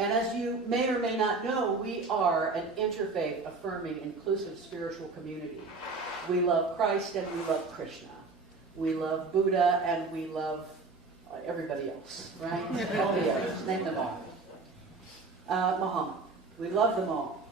And as you may or may not know, we are an interfaith, affirming, inclusive spiritual community. We love Christ and we love Krishna. We love Buddha and we love everybody else, right? All the others, name them all. Muhammad. We love them all.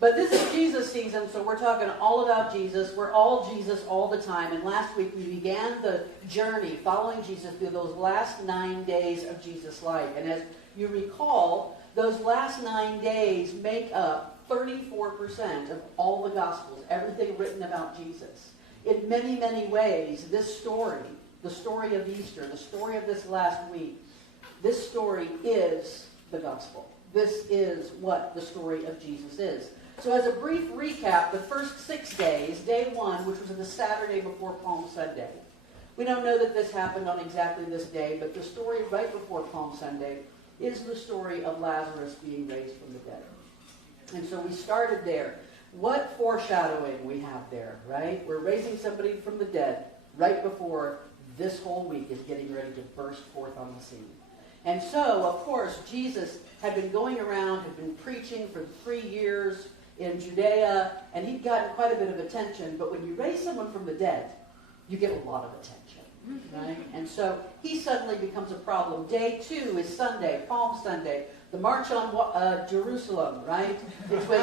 But this is Jesus season, so we're talking all about Jesus. We're all Jesus all the time. And last week we began the journey following Jesus through those last 9 days of Jesus' life. And as you recall, those last 9 days make up 34% of all the Gospels, everything written about Jesus. In many, many ways, this story, the story of Easter, the story of this last week, this story is the Gospel. This is what the story of Jesus is. So as a brief recap, the first 6 days, day 1, which was the Saturday before Palm Sunday. We don't know that this happened on exactly this day, but the story right before Palm Sunday is the story of Lazarus being raised from the dead. And so we started there. What foreshadowing we have there, right? We're raising somebody from the dead right before this whole week is getting ready to burst forth on the scene. And so, of course, Jesus had been going around, had been preaching for 3 years in Judea, and he'd gotten quite a bit of attention. But when you raise someone from the dead, you get a lot of attention, right? And so he suddenly becomes a problem. Day 2 is Sunday, Palm Sunday, the March on Jerusalem, right? It's when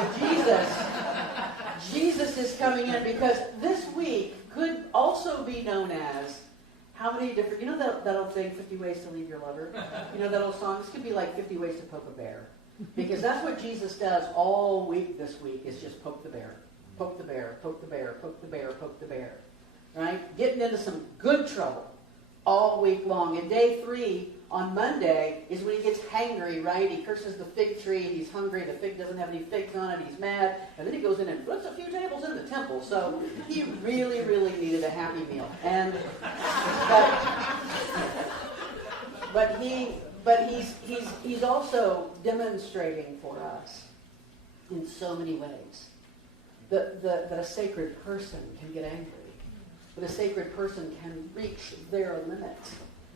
Jesus is coming in, because this week could also be known as how many different, you know that old thing, 50 Ways to Leave Your Lover? You know that old song? This could be like 50 Ways to Poke a Bear. Because that's what Jesus does all week this week, is just poke the bear. Poke the bear, poke the bear, poke the bear, poke the bear. Right? Getting into some good trouble all week long. And day 3, on Monday, is when he gets hangry, right? He curses the fig tree, he's hungry, the fig doesn't have any figs on it, he's mad, and then he goes in and flips a few tables in the temple. So he really, really needed a happy meal. And but he's also demonstrating for us in so many ways that a sacred person can get angry. But a sacred person can reach their limit.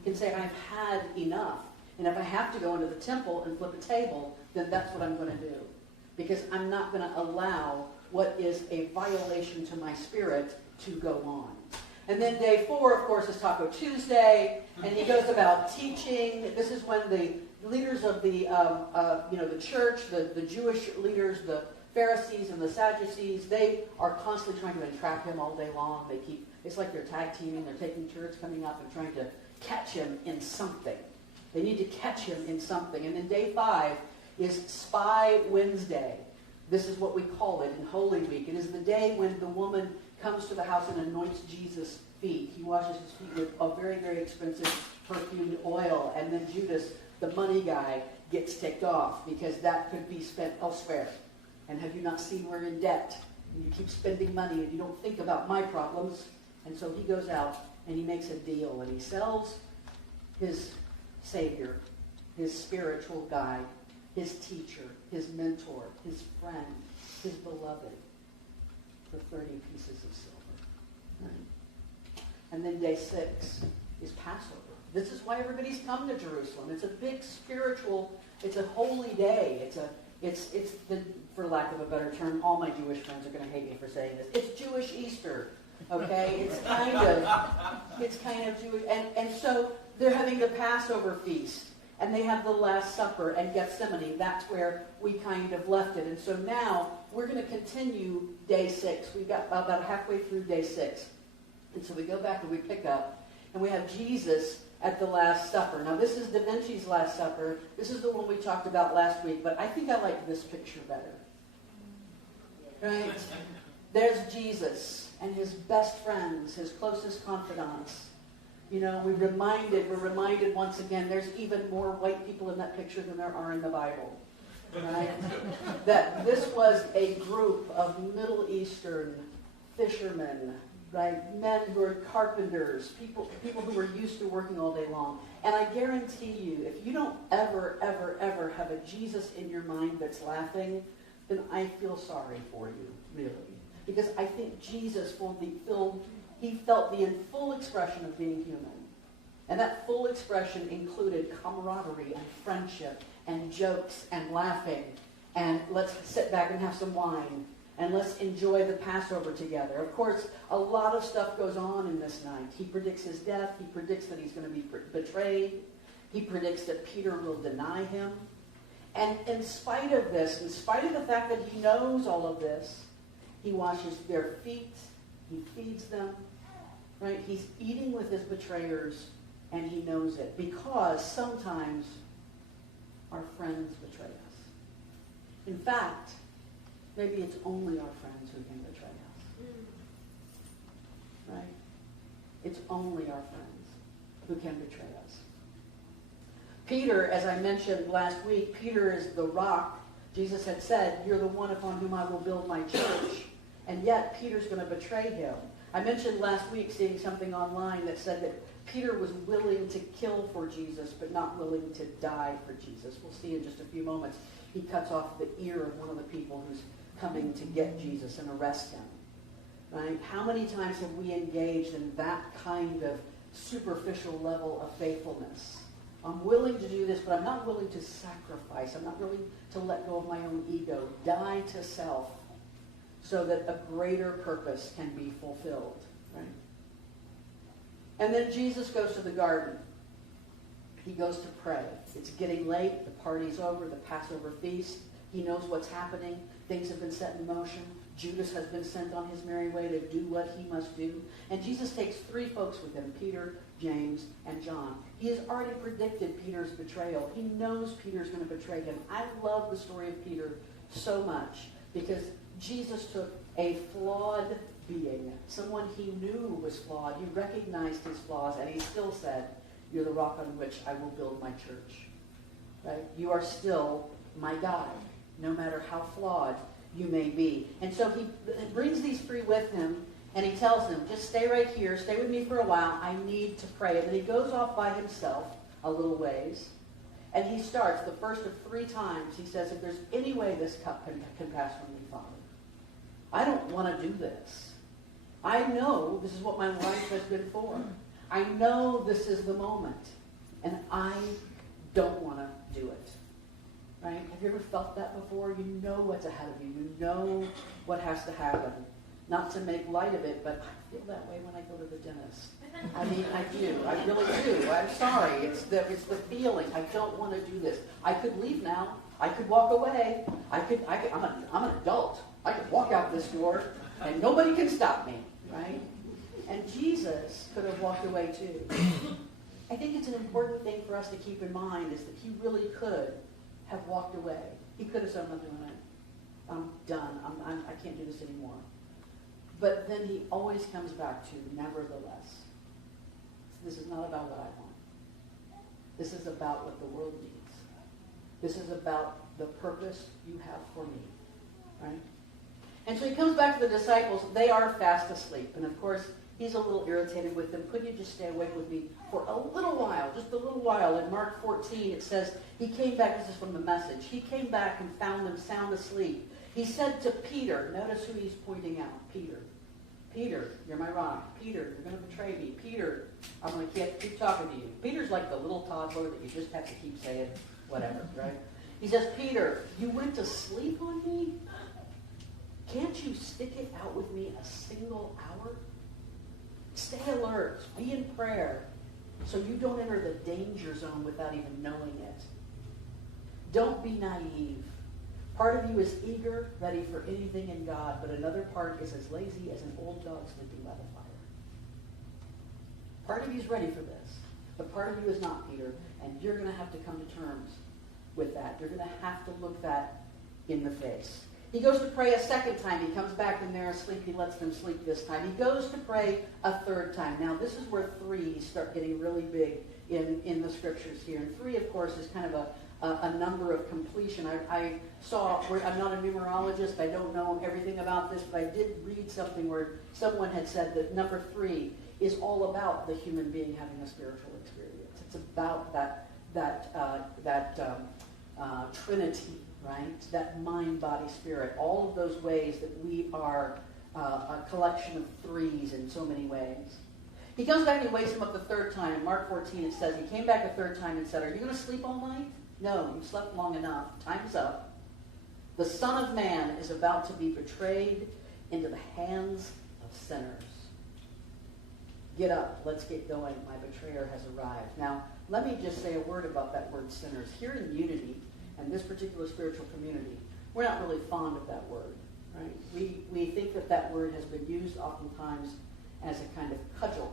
Can say, I've had enough. And if I have to go into the temple and flip a table, then that's what I'm going to do. Because I'm not going to allow what is a violation to my spirit to go on. And then day 4, of course, is Taco Tuesday. And he goes about teaching. This is when the leaders of the church, the Jewish leaders, the Pharisees and the Sadducees, they are constantly trying to entrap him all day long. It's like they're tag teaming. They're taking turns coming up and trying to catch him in something. They need to catch him in something. And then day 5 is Spy Wednesday. This is what we call it in Holy Week. It is the day when the woman comes to the house and anoints Jesus' feet. He washes his feet with a very, very expensive perfumed oil. And then Judas, the money guy, gets ticked off because that could be spent elsewhere. And have you not seen we're in debt? And you keep spending money and you don't think about my problems. And so he goes out and he makes a deal, and he sells his Savior, his spiritual guide, his teacher, his mentor, his friend, his beloved, for 30 pieces of silver. Right? And then day 6 is Passover. This is why everybody's come to Jerusalem. It's a big spiritual, it's a holy day. It's the, for lack of a better term, all my Jewish friends are going to hate me for saying this. It's Jewish Easter. Okay, it's kind of Jewish, and so they're having the Passover feast, and they have the Last Supper and Gethsemane. That's where we kind of left it, and so now we're going to continue day 6. We've got about halfway through day 6, and so we go back and we pick up, and we have Jesus at the Last Supper. Now this is Da Vinci's Last Supper. This is the one we talked about last week, but I think I like this picture better. Right? There's Jesus and his best friends, his closest confidants. You know, we're reminded once again, there's even more white people in that picture than there are in the Bible. Right? That this was a group of Middle Eastern fishermen, right? Men who are carpenters, people who were used to working all day long. And I guarantee you, if you don't ever, ever, ever have a Jesus in your mind that's laughing, then I feel sorry for you, really. Because I think Jesus felt the full expression of being human. And that full expression included camaraderie and friendship and jokes and laughing and let's sit back and have some wine and let's enjoy the Passover together. Of course, a lot of stuff goes on in this night. He predicts his death. He predicts that he's going to be betrayed. He predicts that Peter will deny him. And in spite of this, in spite of the fact that he knows all of this, he washes their feet. He feeds them. Right? He's eating with his betrayers, and he knows it. Because sometimes our friends betray us. In fact, maybe it's only our friends who can betray us. Right? It's only our friends who can betray us. Peter, as I mentioned last week, Peter is the rock. Jesus had said, you're the one upon whom I will build my church. And yet, Peter's going to betray him. I mentioned last week seeing something online that said that Peter was willing to kill for Jesus, but not willing to die for Jesus. We'll see in just a few moments. He cuts off the ear of one of the people who's coming to get Jesus and arrest him. Right? How many times have we engaged in that kind of superficial level of faithfulness? I'm willing to do this, but I'm not willing to sacrifice. I'm not willing to let go of my own ego, die to self, so that a greater purpose can be fulfilled. Right? And then Jesus goes to the garden. He goes to pray. It's getting late. The party's over. The Passover feast. He knows what's happening. Things have been set in motion. Judas has been sent on his merry way to do what he must do. And Jesus takes three folks with him, Peter, James, and John. He has already predicted Peter's betrayal. He knows Peter's going to betray him. I love the story of Peter so much because Jesus took a flawed being, someone he knew was flawed. He recognized his flaws, and he still said, you're the rock on which I will build my church. Right? You are still my guide, no matter how flawed you may be. And so he brings these three with him, and he tells them, just stay right here, stay with me for a while, I need to pray. And then he goes off by himself a little ways, and he starts, the first of 3 times, he says, if there's any way this cup can pass from me, Father, I don't want to do this. I know this is what my life has been for. I know this is the moment, and I don't want to do it. Right? Have you ever felt that before? You know what's ahead of you. You know what has to happen. Not to make light of it, but I feel that way when I go to the dentist. I mean, I do. I really do. I'm sorry. It's the feeling. I don't want to do this. I could leave now. I could walk away. I'm an adult. I could walk out this door, and nobody can stop me. Right? And Jesus could have walked away too. I think it's an important thing for us to keep in mind is that he really could have walked away. He could have said, I'm not doing it. I'm done. I can't do this anymore. But then he always comes back to, nevertheless, this is not about what I want. This is about what the world needs. This is about the purpose you have for me. Right? And so he comes back to the disciples. They are fast asleep. And of course, he's a little irritated with them. Couldn't you just stay awake with me for a little while, just a little while? In Mark 14, it says, he came back, this is from the Message, he came back and found them sound asleep. He said to Peter, notice who he's pointing out, Peter. Peter, you're my rock. Peter, you're going to betray me. Peter, I'm going to keep talking to you. Peter's like the little toddler that you just have to keep saying whatever, right? He says, Peter, you went to sleep on me? Can't you stick it out with me a single hour? Stay alert. Be in prayer so you don't enter the danger zone without even knowing it. Don't be naive. Part of you is eager, ready for anything in God, but another part is as lazy as an old dog sleeping by the fire. Part of you is ready for this, but part of you is not, Peter, and you're going to have to come to terms with that. You're going to have to look that in the face. He goes to pray a second time. He comes back and they're asleep. He lets them sleep this time. He goes to pray a third time. Now, this is where 3 start getting really big in the scriptures here. And 3, of course, is kind of a number of completion. I saw, I'm not a numerologist. I don't know everything about this, but I did read something where someone had said that number 3 is all about the human being having a spiritual experience. It's about that Trinity. Right? That mind, body, spirit. All of those ways that we are a collection of 3s in so many ways. He comes back and he wakes him up the third time. In Mark 14 it says, he came back a third time and said, are you going to sleep all night? No, you've slept long enough. Time's up. The Son of Man is about to be betrayed into the hands of sinners. Get up, let's get going. My betrayer has arrived. Now, let me just say a word about that word sinners. Here in Unity, and this particular spiritual community, we're not really fond of that word, right? We think that word has been used oftentimes as a kind of cudgel,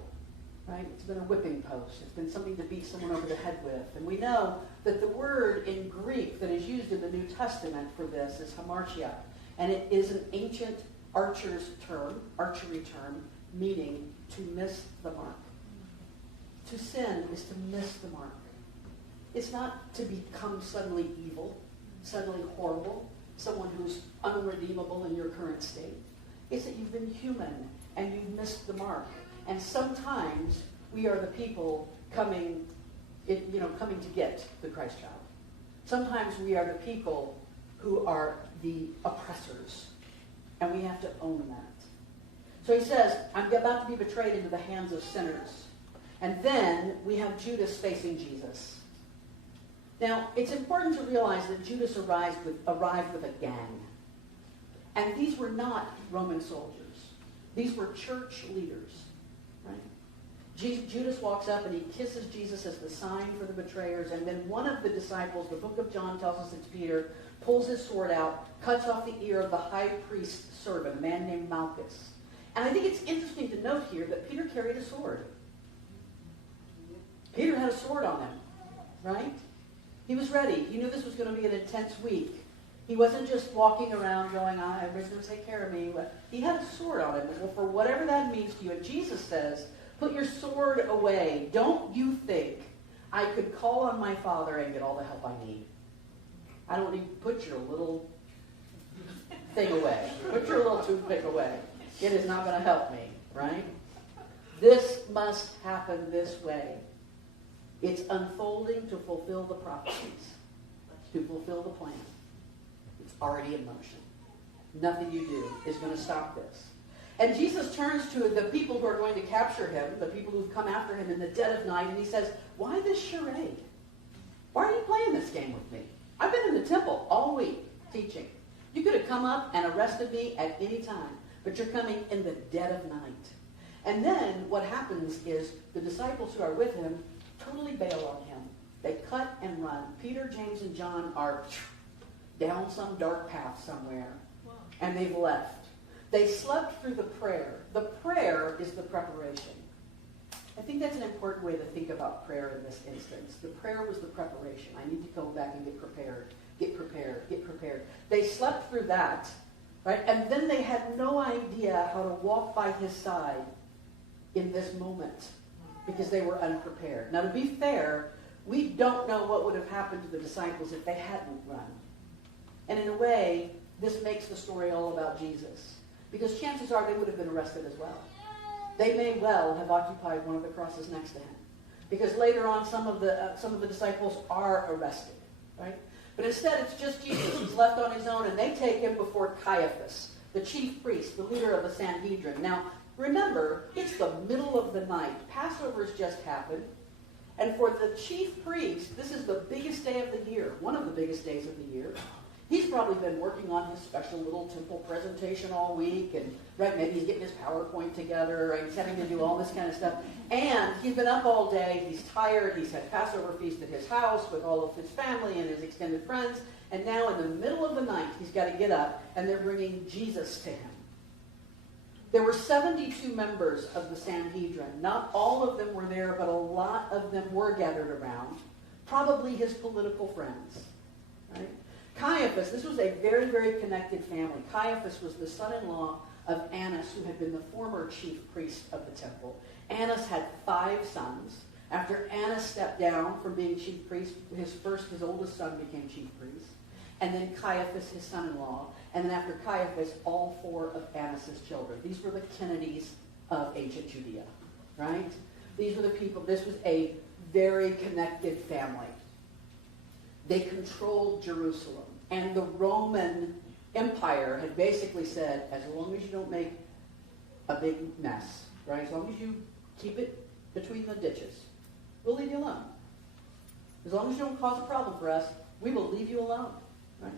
right? It's been a whipping post. It's been something to beat someone over the head with. And we know that the word in Greek that is used in the New Testament for this is hamartia. And it is an ancient archery term, meaning to miss the mark. To sin is to miss the mark. It's not to become suddenly evil, suddenly horrible, someone who's unredeemable in your current state. It's that you've been human and you've missed the mark. And sometimes we are the people coming to get the Christ child. Sometimes we are the people who are the oppressors. And we have to own that. So he says, I'm about to be betrayed into the hands of sinners. And then we have Judas facing Jesus. Now, it's important to realize that Judas arrived with a gang. And these were not Roman soldiers. These were church leaders. Right? Judas walks up and he kisses Jesus as the sign for the betrayers. And then one of the disciples, the book of John tells us it's Peter, pulls his sword out, cuts off the ear of the high priest's servant, a man named Malchus. And I think it's interesting to note here that Peter carried a sword. Peter had a sword on him, right? He was ready. He knew this was going to be an intense week. He wasn't just walking around going, everybody's going to take care of me. He had a sword on him. Well, for whatever that means to you, and Jesus says, put your sword away. Don't you think I could call on my Father and get all the help I need? I don't need to put your little thing away. Put your little toothpick away. It is not going to help me, right? This must happen this way. It's unfolding to fulfill the prophecies, to fulfill the plan. It's already in motion. Nothing you do is going to stop this. And Jesus turns to the people who are going to capture him, the people who've come after him in the dead of night, and he says, why this charade? Why are you playing this game with me? I've been in the temple all week teaching. You could have come up and arrested me at any time, but you're coming in the dead of night. And then what happens is the disciples who are with him totally bail on him. They cut and run. Peter, James, and John are down some dark path somewhere, and they've left. They slept through the prayer. The prayer is the preparation. I think that's an important way to think about prayer in this instance. The prayer was the preparation. I need to go back and get prepared, get prepared, get prepared. They slept through that, right? And then they had no idea how to walk by his side in this moment because they were unprepared. Now, to be fair, we don't know what would have happened to the disciples if they hadn't run. And in a way, this makes the story all about Jesus. Because chances are they would have been arrested as well. They may well have occupied one of the crosses next to him. Because later on, some of the disciples are arrested, right? But instead, it's just Jesus who's left on his own, and they take him before Caiaphas, the chief priest, the leader of the Sanhedrin. Now, remember, it's the middle of the night. Passover's just happened. And for the chief priest, this is the biggest day of the year, one of the biggest days of the year. He's probably been working on his special little temple presentation all week, and right, maybe he's getting his PowerPoint together, right? He's having to do all this kind of stuff. And he's been up all day, he's tired, he's had Passover feast at his house with all of his family and his extended friends, and now in the middle of the night, he's got to get up, and they're bringing Jesus to him. There were 72 members of the Sanhedrin. Not all of them were there, but a lot of them were gathered around, probably his political friends, right? Caiaphas, this was a very, very connected family. Caiaphas was the son-in-law of Annas, who had been the former chief priest of the temple. Annas had 5 sons. After Annas stepped down from being chief priest, his oldest son became chief priest. And then Caiaphas, his son-in-law. And then after Caiaphas, all 4 of Annas' children. These were the Kennedys of ancient Judea, right? These were the people. This was a very connected family. They controlled Jerusalem. And the Roman Empire had basically said, as long as you don't make a big mess, right? As long as you Keep it between the ditches. We'll leave you alone. As long as you don't cause a problem for us, we will leave you alone. Right?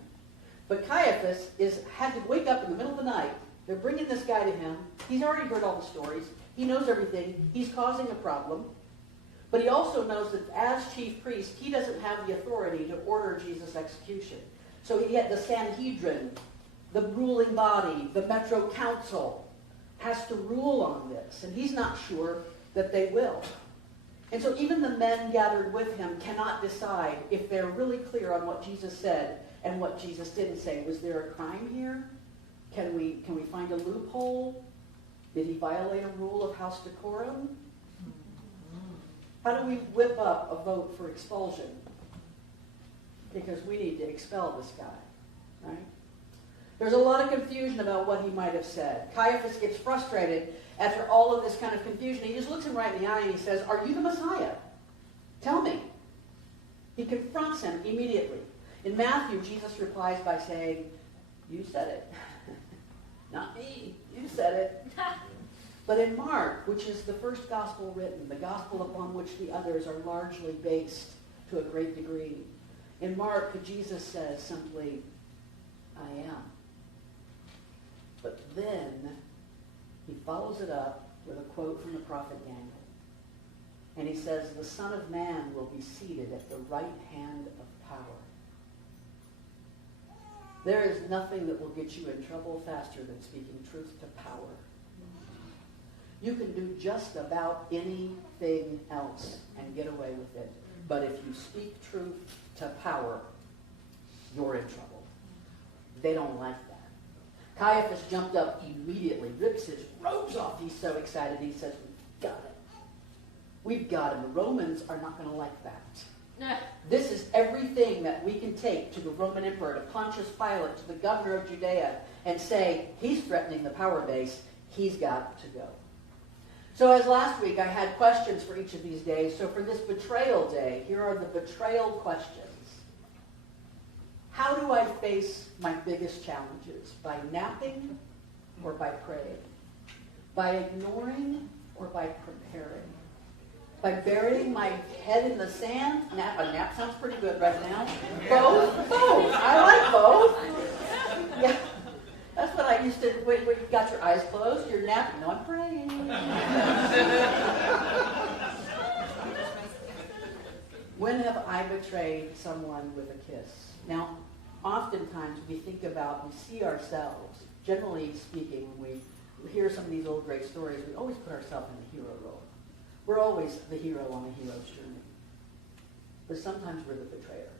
But Caiaphas had to wake up in the middle of the night. They're bringing this guy to him. He's already heard all the stories. He knows everything. He's causing a problem. But he also knows that as chief priest, he doesn't have the authority to order Jesus' execution. So he had the Sanhedrin, the ruling body, the Metro Council, has to rule on this. And he's not sure that they will. And so even the men gathered with him cannot decide if they're really clear on what Jesus said and what Jesus didn't say. Was there a crime here? Can we find a loophole? Did he violate a rule of house decorum? How do we whip up a vote for expulsion? Because we need to expel this guy, right? There's a lot of confusion about what he might have said. Caiaphas gets frustrated after all of this kind of confusion. He just looks him right in the eye and he says, "Are you the Messiah? Tell me." He confronts him immediately. In Matthew, Jesus replies by saying, "You said it." Not me. You said it. But in Mark, which is the first gospel written, the gospel upon which the others are largely based to a great degree, in Mark, Jesus says simply, "I am." But then he follows it up with a quote from the prophet Daniel. And he says, "The Son of Man will be seated at the right hand of power." There is nothing that will get you in trouble faster than speaking truth to power. You can do just about anything else and get away with it. But if you speak truth to power, you're in trouble. They don't like that. Caiaphas jumped up immediately, rips his robes off. He's so excited. He says, "We've got it. We've got him. The Romans are not going to like that. This is everything that we can take to the Roman emperor, to Pontius Pilate, to the governor of Judea, and say, he's threatening the power base. He's got to go." So as last week, I had questions for each of these days. So for this betrayal day, here are the betrayal questions. How do I face my biggest challenges? By napping or by praying? By ignoring or by preparing? By burying my head in the sand? A nap sounds pretty good right now. Both? Both. I like both. Yeah. That's what I used to, wait, you got your eyes closed, you're napping. No, I'm praying. When have I betrayed someone with a kiss? Now, oftentimes we see ourselves, generally speaking, when we hear some of these old great stories, we always put ourselves in the hero role. We're always the hero on the hero's journey. But sometimes we're the betrayer.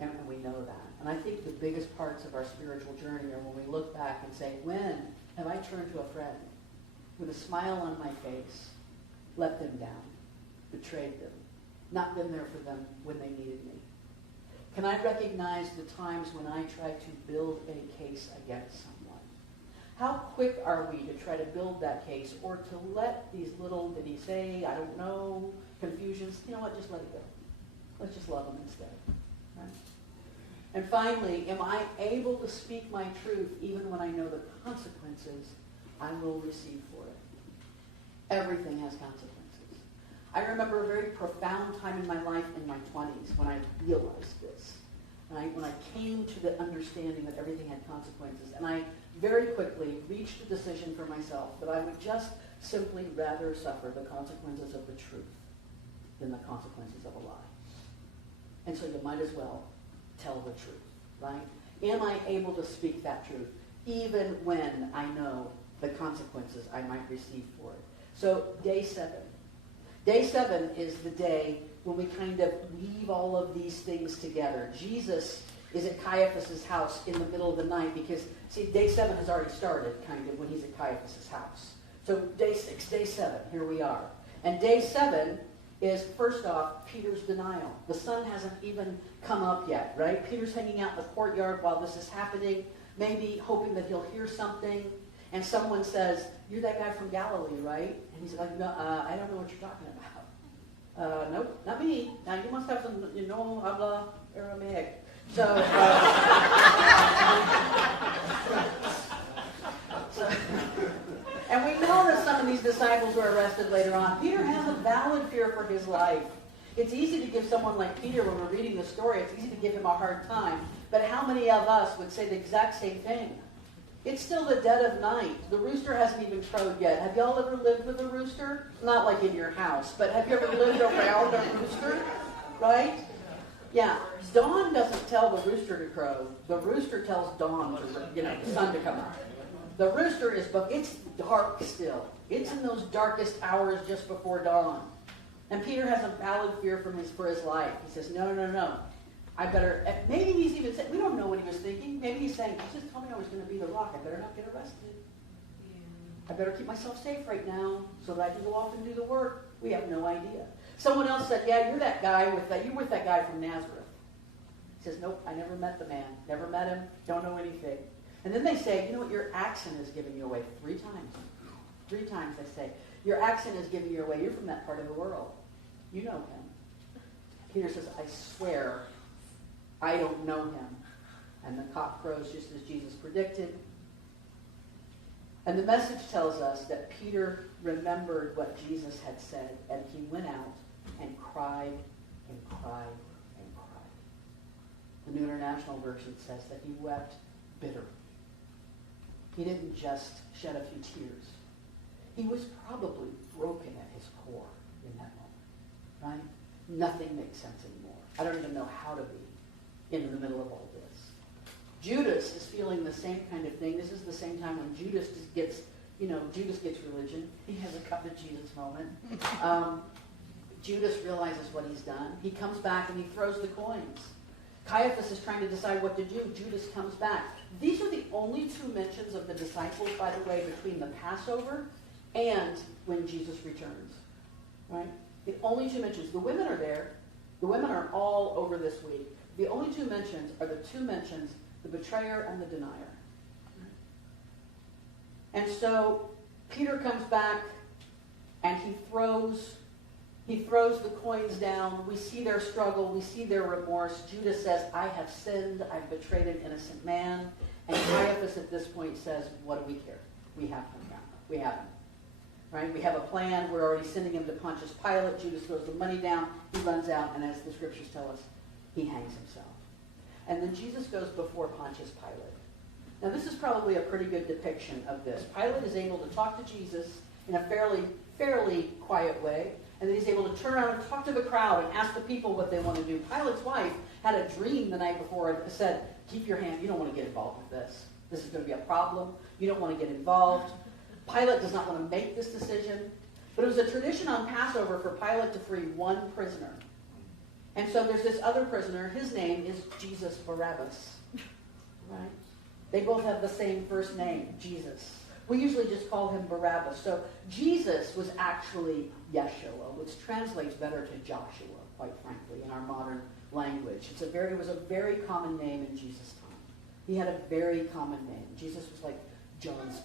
And we know that. And I think the biggest parts of our spiritual journey are when we look back and say, when have I turned to a friend with a smile on my face, let them down, betrayed them, not been there for them when they needed me? Can I recognize the times when I tried to build a case against someone? How quick are we to try to build that case, or to let these little, did he say, I don't know, confusions, you know what, just let it go. Let's just love them instead. Right? And finally, am I able to speak my truth even when I know the consequences I will receive for it? Everything has consequences. I remember a very profound time in my life in my 20s when I realized this. When I came to the understanding that everything had consequences. And I very quickly reached a decision for myself that I would just simply rather suffer the consequences of the truth than the consequences of a lie. And so you might as well tell the truth, right? Am I able to speak that truth even when I know the consequences I might receive for it? So day 7. Day 7 is the day when we kind of weave all of these things together. Jesus is at Caiaphas' house in the middle of the night because, see, day 7 has already started kind of when he's at Caiaphas' house. So day 6, day 7, here we are. And day 7 is, first off, Peter's denial. The sun hasn't even come up yet, right? Peter's hanging out in the courtyard while this is happening, maybe hoping that he'll hear something. And someone says, "You're that guy from Galilee, right?" And he's like, "No, I don't know what you're talking about." Nope, not me. Now you must have some, habla Aramaic. So, and we know that some of these disciples disciples were arrested later on. Peter has a valid fear for his life. It's easy to give someone like Peter, when we're reading the story, it's easy to give him a hard time. But how many of us would say the exact same thing? It's still the dead of night. The rooster hasn't even crowed yet. Have y'all ever lived with a rooster? Not like in your house, but have you ever lived around a rooster? Right? Yeah. Dawn doesn't tell the rooster to crow. The rooster tells dawn to, the sun to come out. The rooster it's dark still. It's in those darkest hours just before dawn. And Peter has a valid fear for his life. He says, no. I better, maybe he's even saying, we don't know what he was thinking. Maybe he's saying, Jesus told me I was going to be the rock. I better not get arrested. I better keep myself safe right now so that I can go off and do the work. We have no idea. Someone else said, yeah, you're that guy you're with that guy from Nazareth. He says, nope, I never met the man. Never met him. Don't know anything. And then they say, you know what, your accent is giving you away 3 times. 3 times they say, your accent is giving you away. You're from that part of the world. You know him. Peter says, I swear, I don't know him. And the cock crows just as Jesus predicted. And the message tells us that Peter remembered what Jesus had said, and he went out and cried and cried and cried. The New International Version says that he wept bitterly. He didn't just shed a few tears. He was probably broken at his core in that moment, right? Nothing makes sense anymore. I don't even know how to be in the middle of all this. Judas is feeling the same kind of thing. This is the same time when Judas gets religion. He has a cup of Jesus moment. Judas realizes what he's done. He comes back and he throws the coins. Caiaphas is trying to decide what to do. Judas comes back. These are the only 2 mentions of the disciples, by the way, between the Passover and when Jesus returns. Right? The only 2 mentions. The women are there. The women are all over this week. The only 2 mentions are the 2 mentions, the betrayer and the denier. And so Peter comes back and he throws the coins down. We see their struggle. We see their remorse. Judas says, I have sinned. I've betrayed an innocent man. And Caiaphas at this point says, what do we care? We have him now. We have him. Right? We have a plan. We're already sending him to Pontius Pilate. Judas throws the money down. He runs out. And as the scriptures tell us, he hangs himself. And then Jesus goes before Pontius Pilate. Now this is probably a pretty good depiction of this. Pilate is able to talk to Jesus in a fairly quiet way. And then he's able to turn around and talk to the crowd and ask the people what they want to do. Pilate's wife had a dream the night before and said, keep your hand. You don't want to get involved with this. This is going to be a problem. You don't want to get involved. Pilate does not want to make this decision. But it was a tradition on Passover for Pilate to free 1 prisoner. And so there's this other prisoner. His name is Jesus Barabbas. Right? They both have the same first name, Jesus. We usually just call him Barabbas. So Jesus was actually Yeshua, which translates better to Joshua, quite frankly, in our modern language. It was a very common name in Jesus' time. He had a very common name. Jesus was like John Smith.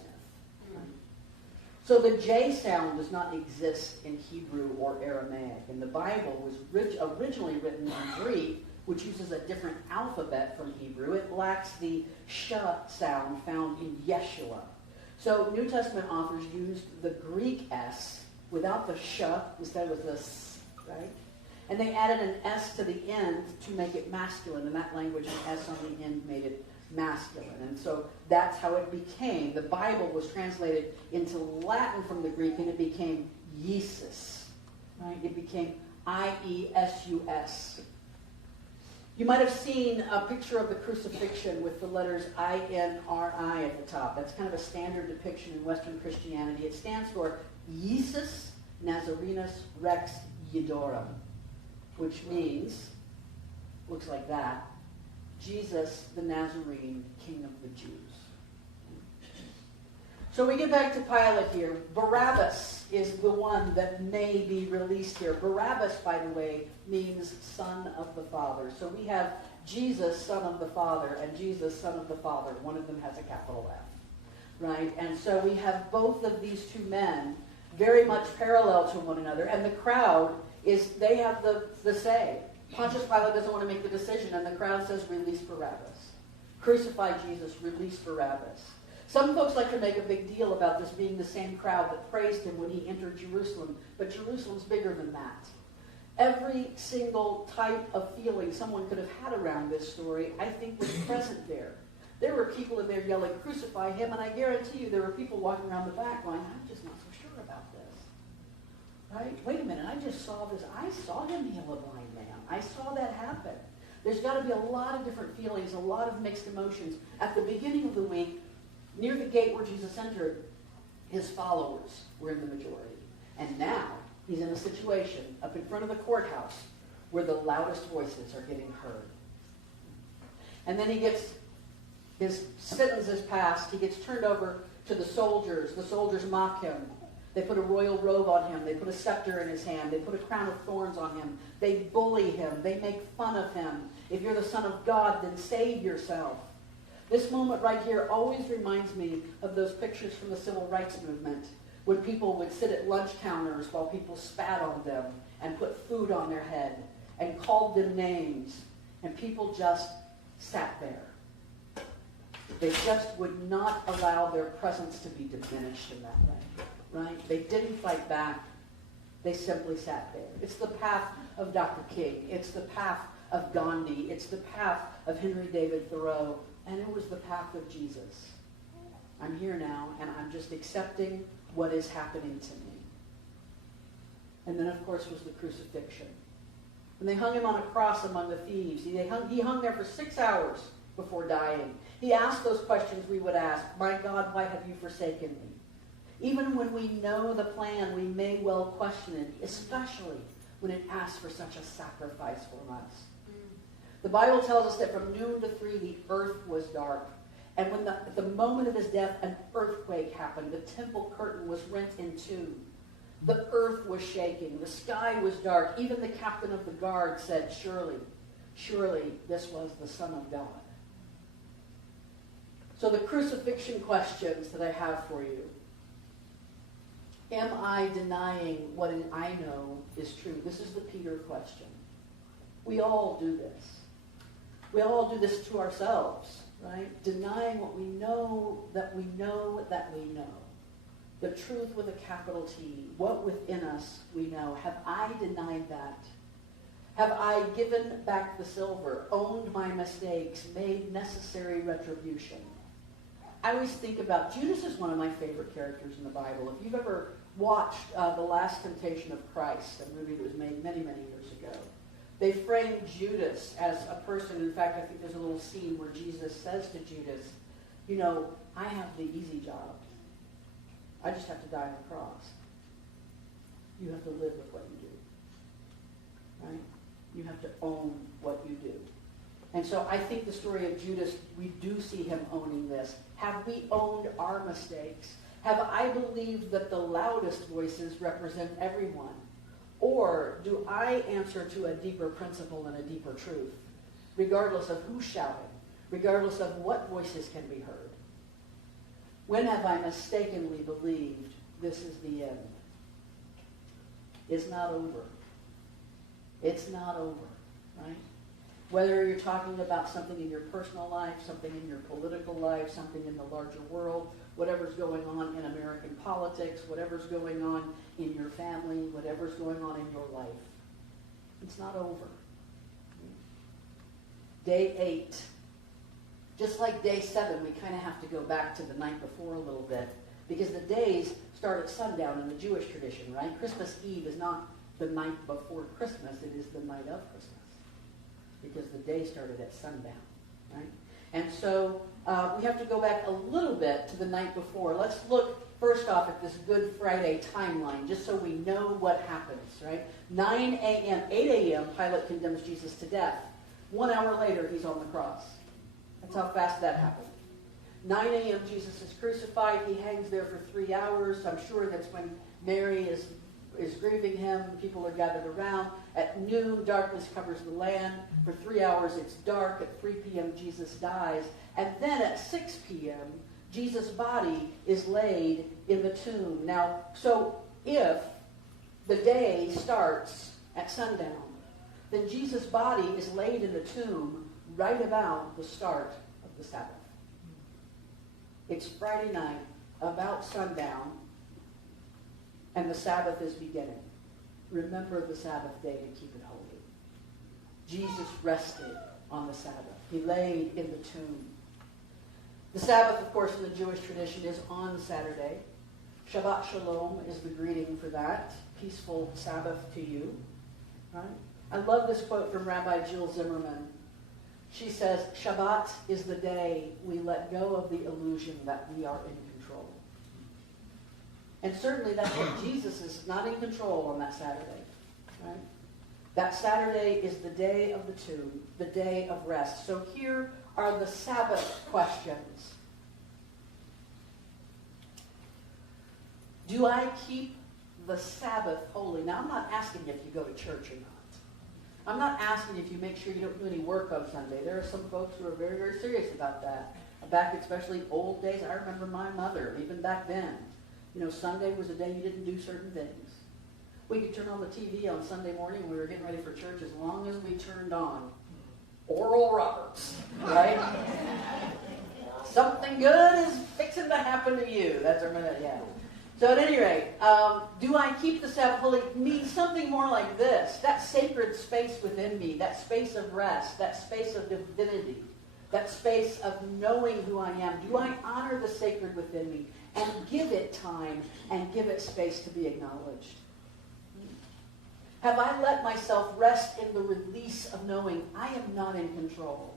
Right? So the J sound does not exist in Hebrew or Aramaic. And the Bible was originally written in Greek, which uses a different alphabet from Hebrew. It lacks the sh sound found in Yeshua. So New Testament authors used the Greek S without the sh, instead with the s, right? And they added an S to the end to make it masculine. In that language, an S on the end made it masculine. And so that's how it became. The Bible was translated into Latin from the Greek, and it became Iesus, right? It became I-E-S-U-S. You might have seen a picture of the crucifixion with the letters I-N-R-I at the top. That's kind of a standard depiction in Western Christianity. It stands for Iesus Nazarenus Rex Iodorum, which means, looks like that, Jesus the Nazarene, King of the Jews. So we get back to Pilate here. Barabbas is the one that may be released here. Barabbas, by the way, means son of the Father. So we have Jesus, son of the Father, and Jesus, son of the Father. One of them has a capital F, right? And so we have both of these 2 men very much parallel to one another. And the crowd they have the say. Pontius Pilate doesn't want to make the decision, and the crowd says, release Barabbas. Crucify Jesus, release Barabbas. Some folks like to make a big deal about this being the same crowd that praised him when he entered Jerusalem, but Jerusalem's bigger than that. Every single type of feeling someone could have had around this story, I think, was present there. There were people in there yelling, "Crucify him," and I guarantee you there were people walking around the back going, "I'm just not so sure about this." Right? Wait a minute, I just saw this. I saw him heal a blind man. I saw that happen. There's got to be a lot of different feelings, a lot of mixed emotions. At the beginning of the week, near the gate where Jesus entered, his followers were in the majority. And now, he's in a situation up in front of the courthouse where the loudest voices are getting heard. And then he gets, his sentence is passed, he gets turned over to the soldiers. The soldiers mock him. They put a royal robe on him. They put a scepter in his hand. They put a crown of thorns on him. They bully him. They make fun of him. If you're the Son of God, then save yourself. This moment right here always reminds me of those pictures from the civil rights movement when people would sit at lunch counters while people spat on them and put food on their head and called them names, and people just sat there. They just would not allow their presence to be diminished in that way, right? They didn't fight back. They simply sat there. It's the path of Dr. King. It's the path of Gandhi. It's the path of Henry David Thoreau. And it was the path of Jesus. I'm here now, and I'm just accepting what is happening to me. And then, of course, was the crucifixion. When they hung him on a cross among the thieves, he hung there for 6 hours before dying. He asked those questions we would ask. "My God, why have you forsaken me?" Even when we know the plan, we may well question it, especially when it asks for such a sacrifice from us. The Bible tells us that from noon to 3, the earth was dark. And when at the moment of his death, an earthquake happened. The temple curtain was rent in two. The earth was shaking. The sky was dark. Even the captain of the guard said, "Surely, surely this was the Son of God." So the crucifixion questions that I have for you. Am I denying what I know is true? This is the Peter question. We all do this. We all do this to ourselves, right? Denying what we know that we know that we know. The truth with a capital T. What within us we know. Have I denied that? Have I given back the silver, owned my mistakes, made necessary retribution? I always think about, Judas is one of my favorite characters in the Bible. If you've ever watched The Last Temptation of Christ, a movie that was made many, many years ago, they framed Judas as a person. In fact, I think there's a little scene where Jesus says to Judas, "You know, I have the easy job. I just have to die on the cross. You have to live with what you do." Right? You have to own what you do. And so I think the story of Judas, we do see him owning this. Have we owned our mistakes? Have I believed that the loudest voices represent everyone? Or do I answer to a deeper principle and a deeper truth, regardless of who's shouting, regardless of what voices can be heard? When have I mistakenly believed this is the end? It's not over. It's not over, right? Whether you're talking about something in your personal life, something in your political life, something in the larger world, whatever's going on in American politics, whatever's going on in your family, whatever's going on in your life. It's not over. Day 8. Just like day 7, we kind of have to go back to the night before a little bit, because the days start at sundown in the Jewish tradition, right? Christmas Eve is not the night before Christmas, it is the night of Christmas, because the day started at sundown, right? And so we have to go back a little bit to the night before. Let's look first off at this Good Friday timeline, just so we know what happens, right? 9 a.m., 8 a.m., Pilate condemns Jesus to death. 1 hour later, he's on the cross. That's how fast that happened. 9 a.m., Jesus is crucified. He hangs there for 3 hours. I'm sure that's when Mary is grieving him. People are gathered around. At noon, darkness covers the land. For 3 hours, it's dark. At 3 p.m., Jesus dies. And then at 6 p.m., Jesus' body is laid in the tomb. Now, so if the day starts at sundown, then Jesus' body is laid in the tomb right about the start of the Sabbath. It's Friday night, about sundown, and the Sabbath is beginning. Remember the Sabbath day to keep it holy. Jesus rested on the Sabbath. He laid in the tomb. The Sabbath, of course, in the Jewish tradition is on Saturday. Shabbat Shalom is the greeting for that. Peaceful Sabbath to you. Right? I love this quote from Rabbi Jill Zimmerman. She says, Shabbat is the day we let go of the illusion that we are in control. And certainly that's what Jesus is not in control on that Saturday. Right? That Saturday is the day of the tomb, the day of rest. So here are the Sabbath questions. Do I keep the Sabbath holy? Now, I'm not asking if you go to church or not. I'm not asking if you make sure you don't do any work on Sunday. There are some folks who are very, very serious about that. Back, especially old days, I remember my mother, even back then. You know, Sunday was a day you didn't do certain things. We could turn on the TV on Sunday morning when we were getting ready for church as long as we turned on Oral Roberts, right? Something good is fixing to happen to you. That's our minute, yeah. So at any rate, do I keep the Sabbath holy? Means something more like this. That sacred space within me, that space of rest, that space of divinity, that space of knowing who I am. Do I honor the sacred within me and give it time and give it space to be acknowledged? Have I let myself rest in the release of knowing I am not in control?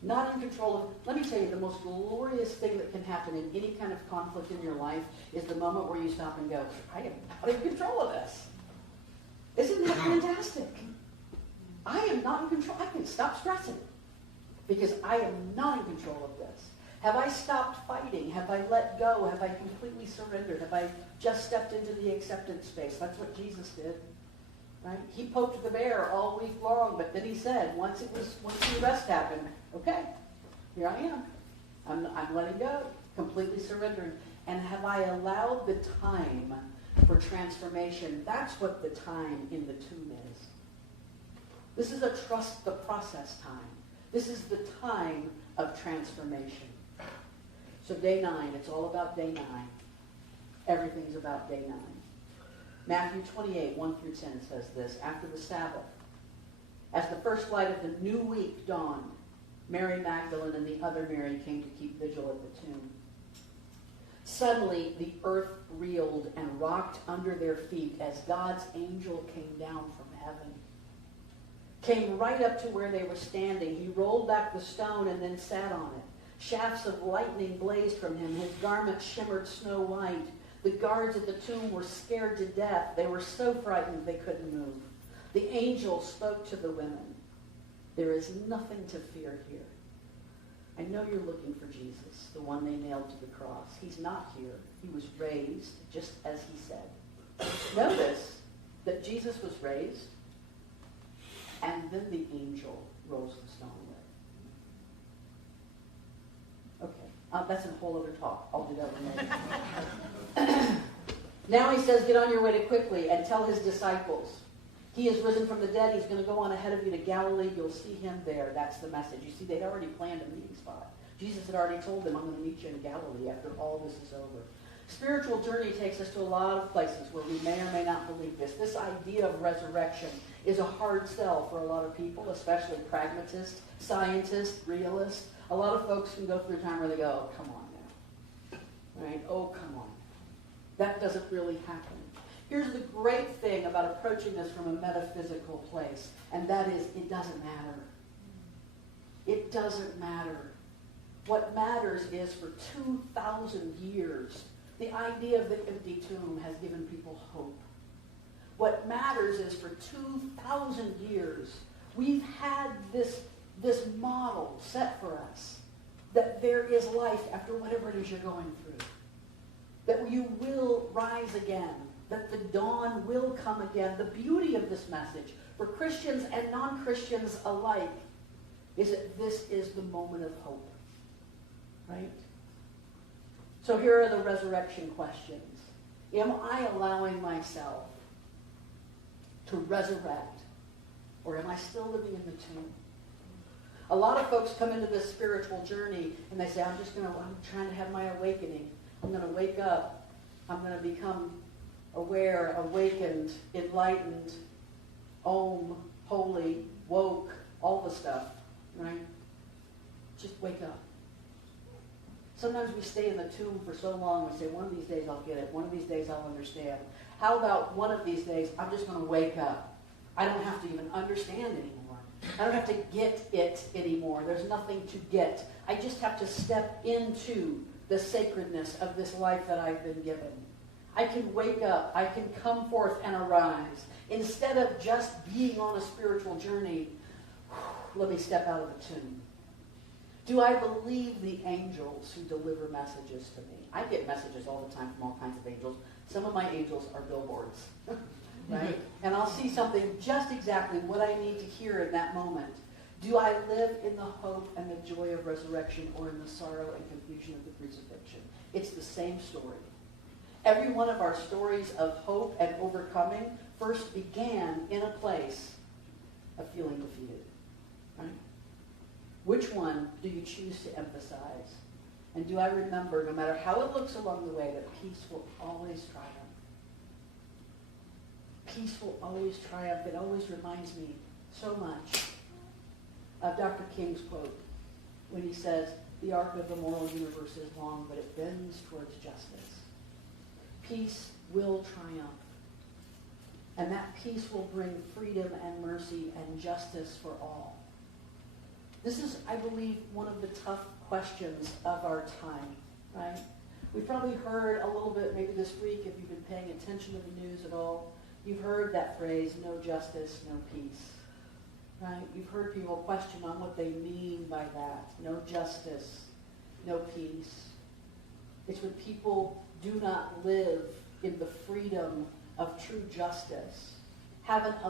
Not in control of, let me tell you, the most glorious thing that can happen in any kind of conflict in your life is the moment where you stop and go, I am not in control of this. Isn't that fantastic? I am not in control. I can stop stressing because I am not in control of this. Have I stopped fighting? Have I let go? Have I completely surrendered? Have I just stepped into the acceptance space? That's what Jesus did. Right? He poked the bear all week long, but then he said, once the arrest happened, okay, here I am. I'm letting go, completely surrendering. And have I allowed the time for transformation? That's what the time in the tomb is. This is a trust the process time. This is the time of transformation. So day 9, it's all about day 9. Everything's about day 9. Matthew 28, 1 through 10 says this, after the Sabbath, as the first light of the new week dawned, Mary Magdalene and the other Mary came to keep vigil at the tomb. Suddenly, the earth reeled and rocked under their feet as God's angel came down from heaven. Came right up to where they were standing. He rolled back the stone and then sat on it. Shafts of lightning blazed from him. His garment shimmered snow white. The guards at the tomb were scared to death. They were so frightened they couldn't move. The angel spoke to the women. There is nothing to fear here. I know you're looking for Jesus, the one they nailed to the cross. He's not here. He was raised just as he said. Notice that Jesus was raised, and then the angel rolls the stone away. Okay, that's a whole other talk. I'll do that one later. Now he says, get on your way to quickly and tell his disciples. He is risen from the dead. He's going to go on ahead of you to Galilee. You'll see him there. That's the message. You see, they'd already planned a meeting spot. Jesus had already told them, I'm going to meet you in Galilee after all this is over. Spiritual journey takes us to a lot of places where we may or may not believe this. This idea of resurrection is a hard sell for a lot of people, especially pragmatists, scientists, realists. A lot of folks can go through a time where they go, oh, come on now. Right? Oh, come on. That doesn't really happen. Here's the great thing about approaching this from a metaphysical place, and that is it doesn't matter. It doesn't matter. What matters is for 2,000 years, the idea of the empty tomb has given people hope. What matters is for 2,000 years, we've had this model set for us that there is life after whatever it is you're going through. That you will rise again. That the dawn will come again. The beauty of this message for Christians and non-Christians alike is that this is the moment of hope. Right? So here are the resurrection questions. Am I allowing myself to resurrect? Or am I still living in the tomb? A lot of folks come into this spiritual journey and they say, I'm trying to have my awakening. I'm going to wake up. I'm going to become aware, awakened, enlightened, holy, woke, all the stuff, right? Just wake up. Sometimes we stay in the tomb for so long and say, one of these days I'll get it. One of these days I'll understand. How about one of these days I'm just going to wake up. I don't have to even understand anymore. I don't have to get it anymore. There's nothing to get. I just have to step into the sacredness of this life that I've been given. I can wake up. I can come forth and arise. Instead of just being on a spiritual journey, let me step out of the tomb. Do I believe the angels who deliver messages to me? I get messages all the time from all kinds of angels. Some of my angels are billboards, right? And I'll see something just exactly what I need to hear in that moment. Do I live in the hope and the joy of resurrection or in the sorrow and confusion of the crucifixion? It's the same story. Every one of our stories of hope and overcoming first began in a place of feeling defeated, right? Which one do you choose to emphasize? And do I remember, no matter how it looks along the way, that peace will always triumph? Peace will always triumph. It always reminds me so much of Dr. King's quote when he says, the arc of the moral universe is long, but it bends towards justice. Peace will triumph. And that peace will bring freedom and mercy and justice for all. This is, I believe, one of the tough questions of our time, right? We've probably heard a little bit, maybe this week, if you've been paying attention to the news at all, you've heard that phrase, no justice, no peace, right? You've heard people question on what they mean by that. No justice, no peace. It's when people do not live in the freedom of true justice, haven't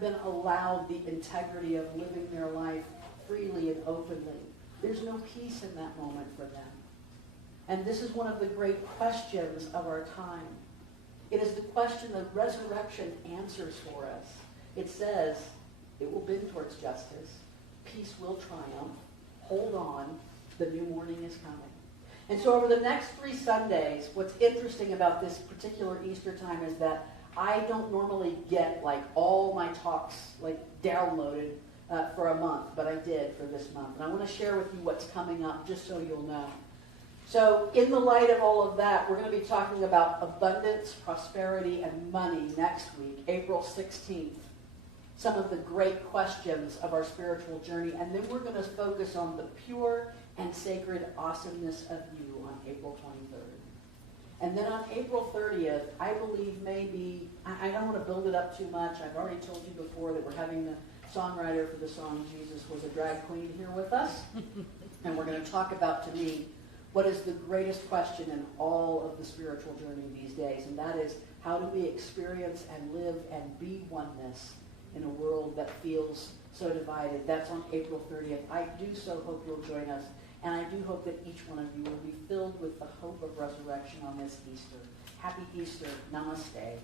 been allowed the integrity of living their life freely and openly. There's no peace in that moment for them. And this is one of the great questions of our time. It is the question that resurrection answers for us. It says, it will bend towards justice. Peace will triumph. Hold on. The new morning is coming. And so over the next 3 Sundays, what's interesting about this particular Easter time is that I don't normally get all my talks downloaded for a month, but I did for this month. And I want to share with you what's coming up just so you'll know. So in the light of all of that, we're going to be talking about abundance, prosperity, and money next week, April 16th. Some of the great questions of our spiritual journey. And then we're going to focus on the pure and sacred awesomeness of you on April 23rd. And then on April 30th, I believe maybe, I don't want to build it up too much. I've already told you before that we're having the songwriter for the song Jesus Was a Drag Queen here with us. And we're going to talk about, to me, what is the greatest question in all of the spiritual journey these days. And that is, how do we experience and live and be oneness in a world that feels so divided? That's on April 30th. I do so hope you'll join us. And I do hope that each one of you will be filled with the hope of resurrection on this Easter. Happy Easter. Namaste.